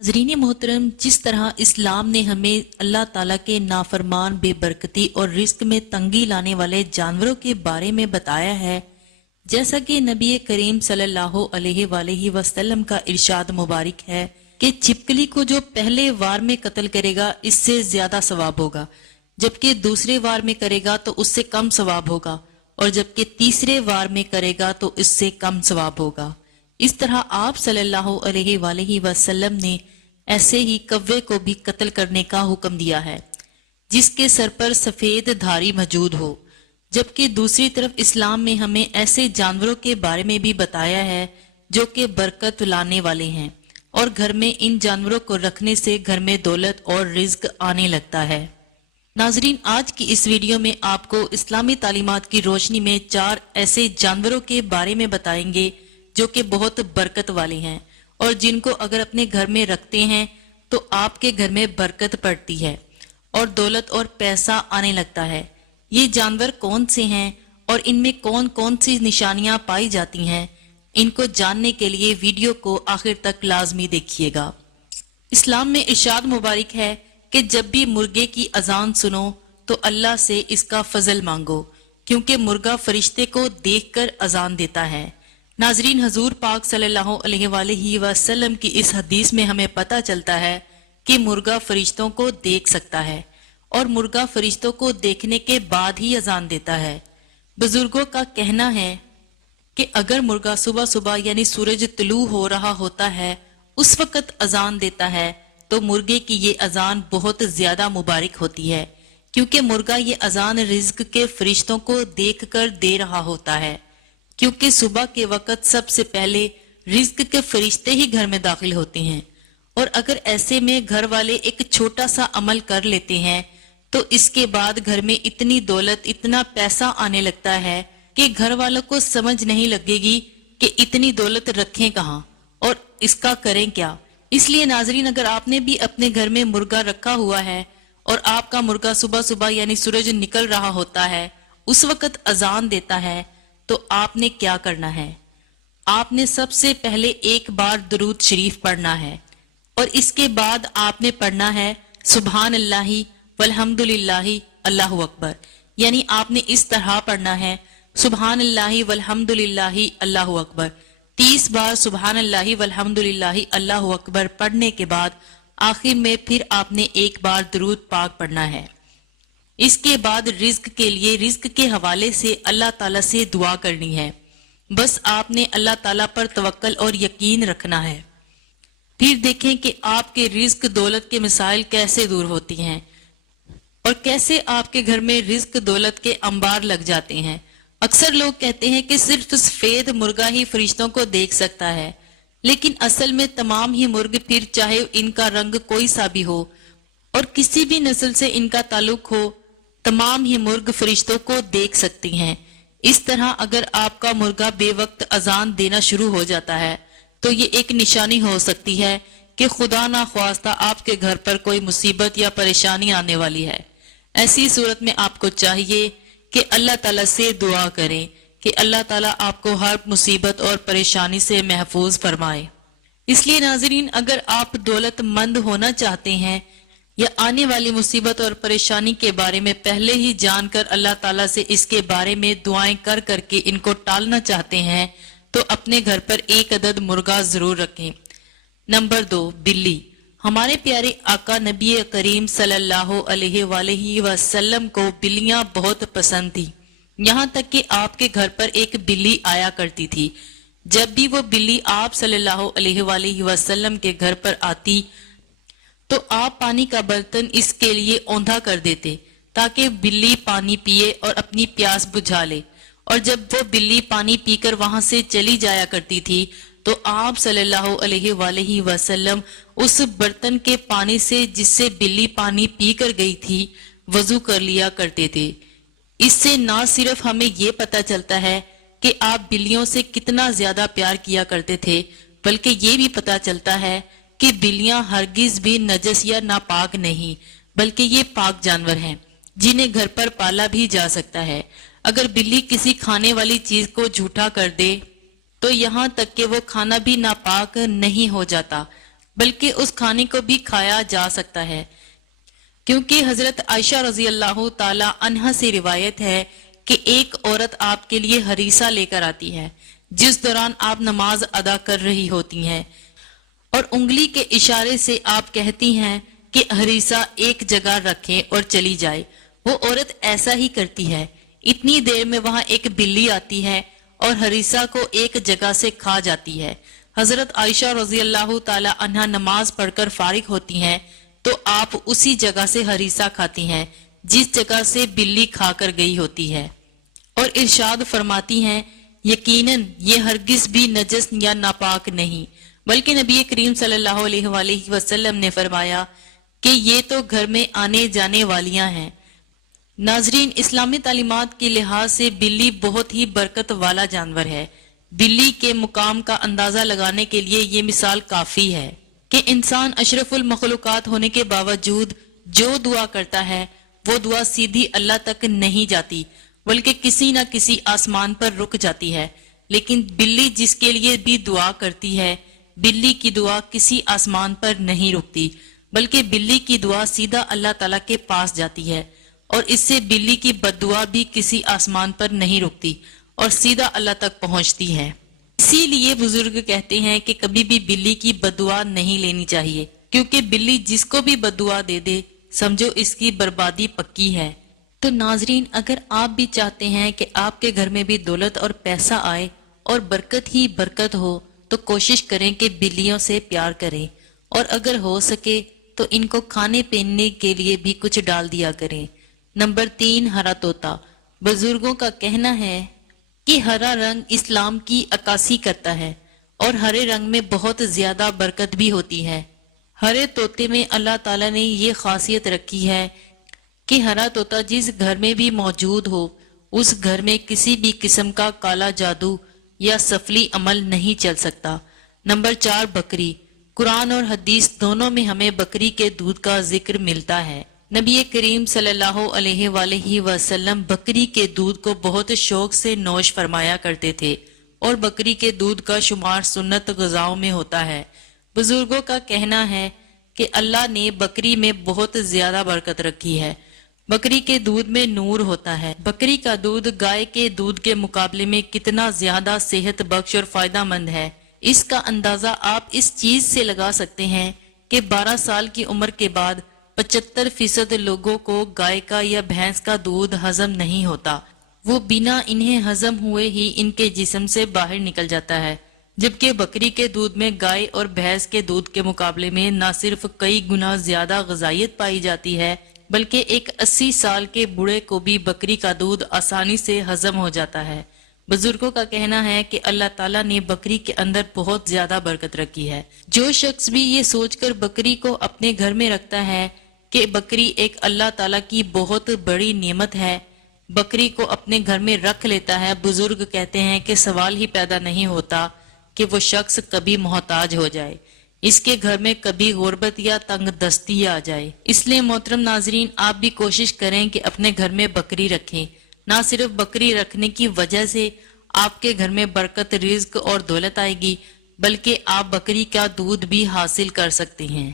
नाज़रीन मोहतरम, जिस तरह इस्लाम ने हमें अल्लाह ताला के नाफरमान, बेबरकती और रिस्क में तंगी लाने वाले जानवरों के बारे में बताया है, जैसा कि नबी करीम सल्लल्लाहु अलैहि वसल्लम का इरशाद मुबारक है कि छिपकली को जो पहले वार में कत्ल करेगा इससे ज्यादा सवाब होगा, जबकि दूसरे वार में करेगा तो उससे कम सवाब होगा, और जबकि तीसरे वार में करेगा तो इससे कम सवाब होगा। इस तरह आप सल्लल्लाहु अलैहि वसल्लम ने ऐसे ही कव्वे को भी कत्ल करने का हुक्म दिया है जिसके सर पर सफेद धारी मौजूद हो, जबकि दूसरी तरफ इस्लाम में हमें ऐसे जानवरों के बारे में भी बताया है जो कि बरकत लाने वाले हैं, और घर में इन जानवरों को रखने से घर में दौलत और रिज्क आने लगता है। नाजरीन, आज की इस वीडियो में आपको इस्लामी तालीमात की रोशनी में 4 ऐसे जानवरों के बारे में बताएंगे जो कि बहुत बरकत वाले हैं और जिनको अगर अपने घर में रखते हैं तो आपके घर में बरकत पड़ती है और दौलत और पैसा आने लगता है। ये जानवर कौन से हैं और इनमें कौन कौन सी निशानियां पाई जाती हैं, इनको जानने के लिए वीडियो को आखिर तक लाजमी देखिएगा। इस्लाम में इरशाद मुबारक है कि जब भी मुर्गे की अजान सुनो तो अल्लाह से इसका फजल मांगो, क्योंकि मुर्गा फरिश्ते को देखकर अजान देता है। नाजरीन, हजूर पाक सल्लल्लाहु अलैहि वसल्लम की इस हदीस में हमें पता चलता है कि मुर्गा फरिश्तों को देख सकता है और मुर्गा फरिश्तों को देखने के बाद ही अजान देता है। बुजुर्गों का कहना है कि अगर मुर्गा सुबह सुबह यानी सूरज तुलू हो रहा होता है उस वक्त अजान देता है तो मुर्गे की ये अजान बहुत ज्यादा मुबारक होती है, क्योंकि मुर्गा ये अजान रिज्क के फरिश्तों को देख कर दे रहा होता है, क्योंकि सुबह के वक्त सबसे पहले रिज्क के फरिश्ते ही घर में दाखिल होते हैं। और अगर ऐसे में घर वाले एक छोटा सा अमल कर लेते हैं तो इसके बाद घर में इतनी दौलत, इतना पैसा आने लगता है कि घर वालों को समझ नहीं लगेगी कि इतनी दौलत रखें कहाँ और इसका करें क्या। इसलिए नाजरीन, अगर आपने भी अपने घर में मुर्गा रखा हुआ है और आपका मुर्गा सुबह सुबह यानी सूरज निकल रहा होता है उस वक्त अजान देता है तो आपने क्या करना है? आपने सबसे पहले एक बार दुरूद शरीफ पढ़ना है और इसके बाद आपने पढ़ना है सुभान अल्लाही वल्हम्दुलिल्लाही अल्लाहु अकबर। यानी आपने इस तरह पढ़ना है सुभान अल्लाही वल्हम्दुलिल्लाही अल्लाहु अकबर। 30 बार सुभान अल्लाही वल्हम्दुलिल्लाही अल्लाहु अकबर पढ़ने के बाद आखिर में फिर आपने एक बार दुरूद पाक पढ़ना है। इसके बाद रिज्क के लिए रिज्क के हवाले से अल्लाह ताला से दुआ करनी है। बस आपने अल्लाह ताला पर तवक्कल और यकीन रखना है। फिर देखें कि आपके रिज्क दौलत के मिसाइल कैसे दूर होती हैं और कैसे आपके घर में रिज्क दौलत के अंबार लग जाते हैं। अक्सर लोग कहते हैं कि सिर्फ सफेद मुर्गा ही फरिश्तों को देख सकता है, लेकिन असल में तमाम ही मुर्ग, फिर चाहे इनका रंग कोई सा भी हो और किसी भी नस्ल से इनका ताल्लुक हो, तमाम ही मुर्ग फरिश्तों को देख सकती हैं। इस तरह अगर आपका मुर्गा बेवक्त अजान देना शुरू हो जाता है तो ये एक निशानी हो सकती है कि खुदा ना ख्वास्ता आपके घर पर कोई मुसीबत या परेशानी आने वाली है। ऐसी सूरत में आपको चाहिए कि अल्लाह ताला से दुआ करें कि अल्लाह ताला आपको हर मुसीबत और परेशानी से महफूज फरमाए। इसलिए नाजरीन, अगर आप दौलतमंद होना चाहते हैं या आने वाली मुसीबत और परेशानी के बारे में पहले ही जानकर अल्लाह ताला से इसके बारे में दुआएं कर करके इनको टालना चाहते हैं तो अपने घर पर एक अदद मुर्गा जरूर रखें। नंबर 2, बिल्ली। हमारे प्यारे आका नबी करीम सल्लल्लाहु अलैहि वसल्लम को बिल्लियां बहुत पसंद थी, यहाँ तक कि आपके घर पर एक बिल्ली आया करती थी। जब भी वो बिल्ली आप सल्लल्लाहु अलैहि वसल्लम के घर पर आती तो आप पानी का बर्तन इसके लिए औंधा कर देते ताकि बिल्ली पानी पिए और अपनी प्यास बुझा ले। और जब वो बिल्ली पानी पीकर वहां से चली जाया करती थी तो आप सल्लल्लाहु अलैहि वसल्लम उस बर्तन के पानी से जिससे बिल्ली पानी पी कर गई थी वजू कर लिया करते थे। इससे ना सिर्फ हमें ये पता चलता है कि आप बिल्लियों से कितना ज्यादा प्यार किया करते थे, बल्कि ये भी पता चलता है कि बिल्लियां हरगिज भी नजस या नापाक नहीं, बल्कि ये पाक जानवर हैं जिन्हें घर पर पाला भी जा सकता है। अगर बिल्ली किसी खाने वाली चीज को झूठा कर दे तो यहाँ तक कि वो खाना भी नापाक नहीं हो जाता, बल्कि उस खाने को भी खाया जा सकता है, क्योंकि हजरत आयशा रजी अल्लाह ताला अन्हा से रिवायत है कि एक औरत आपके लिए हरीसा लेकर आती है जिस दौरान आप नमाज अदा कर रही होती हैं, और उंगली के इशारे से आप कहती हैं कि हरीसा एक जगह रखें और चली जाए। वो औरत ऐसा ही करती है। इतनी देर में वहां एक बिल्ली आती है और हरीसा को एक जगह से खा जाती है। हजरत आयशा रजी अल्लाह ताला अन्हा नमाज पढ़कर फारिग होती हैं तो आप उसी जगह से हरीसा खाती हैं जिस जगह से बिल्ली खाकर गई होती है, और इरशाद फरमाती हैं, यकीनन ये हरगिज भी नजस या नापाक नहीं, बल्कि नबी करीम सल्लल्लाहु अलैहि वसल्लम ने फरमाया कि ये तो घर में आने जाने वालियां हैं। नाजरीन, इस्लामी तालीमात के लिहाज से बिल्ली बहुत ही बरकत वाला जानवर है। बिल्ली के मुकाम का अंदाजा लगाने के लिए ये मिसाल काफी है कि इंसान अशरफुल मखलूकात होने के बावजूद जो दुआ करता है वो दुआ सीधी अल्लाह तक नहीं जाती, बल्कि किसी न किसी आसमान पर रुक जाती है। लेकिन बिल्ली जिसके लिए भी दुआ करती है, बिल्ली की दुआ किसी आसमान पर नहीं रुकती, बल्कि बिल्ली की दुआ सीधा अल्लाह ताला के पास जाती है, और इससे बिल्ली की बद्दुआ भी किसी आसमान पर नहीं रुकती और सीधा अल्लाह तक पहुंचती है। इसीलिए बुजुर्ग कहते हैं कि कभी भी बिल्ली की बद्दुआ नहीं लेनी चाहिए, क्योंकि बिल्ली जिसको भी बद्दुआ दे दे समझो इसकी बर्बादी पक्की है। तो नाजरीन, अगर आप भी चाहते हैं कि आपके घर में भी दौलत और पैसा आए और बरकत ही बरकत हो, तो कोशिश करें कि बिल्लियों से प्यार करें, और अगर हो सके तो इनको खाने पीने के लिए भी कुछ डाल दिया करें। नंबर 3, हरा तोता। बुजुर्गों का कहना है कि हरा रंग इस्लाम की अक्कासी करता है और हरे रंग में बहुत ज्यादा बरकत भी होती है। हरे तोते में अल्लाह ताला ने ये खासियत रखी है कि हरा तोता जिस घर में भी मौजूद हो, उस घर में किसी भी किस्म का काला जादू या सफली अमल नहीं चल सकता। नंबर 4, बकरी। कुरान और हदीस दोनों में हमें बकरी के दूध का जिक्र मिलता है। नबी करीम सल्लल्लाहु अलैहि वसल्लम बकरी के दूध को बहुत शौक से नोश फरमाया करते थे, और बकरी के दूध का शुमार सुन्नत ग़िज़ाओं में होता है। बुजुर्गों का कहना है कि अल्लाह ने बकरी में बहुत ज्यादा बरकत रखी है। बकरी के दूध में नूर होता है। बकरी का दूध गाय के दूध के मुकाबले में कितना ज्यादा सेहत बख्श और फायदा मंद है, इसका अंदाजा आप इस चीज से लगा सकते हैं कि 12 साल की उम्र के बाद 75% लोगों को गाय का या भैंस का दूध हजम नहीं होता। वो बिना इन्हें हजम हुए ही इनके जिस्म से बाहर निकल जाता है, जबकि बकरी के दूध में गाय और भैंस के दूध के मुकाबले में न सिर्फ कई गुना ज्यादा ग़िज़ाइयत पाई जाती है, बल्कि एक 80 साल के बूढ़े को भी बकरी का दूध आसानी से हजम हो जाता है। बुजुर्गों का कहना है कि अल्लाह ताला ने बकरी के अंदर बहुत ज्यादा बरकत रखी है। जो शख्स भी ये सोचकर बकरी को अपने घर में रखता है कि बकरी एक अल्लाह ताला की बहुत बड़ी नेमत है, बकरी को अपने घर में रख लेता है, बुजुर्ग कहते हैं कि सवाल ही पैदा नहीं होता कि वो शख्स कभी मोहताज हो जाए, इसके घर में कभी गुर्बत या तंग दस्ती आ जाए। इसलिए मोहतरम नाजरीन, आप भी कोशिश करें कि अपने घर में बकरी रखें। ना सिर्फ बकरी रखने की वजह से आपके घर में बरकत, रिज्क और दौलत आएगी, बल्कि आप बकरी का दूध भी हासिल कर सकते हैं।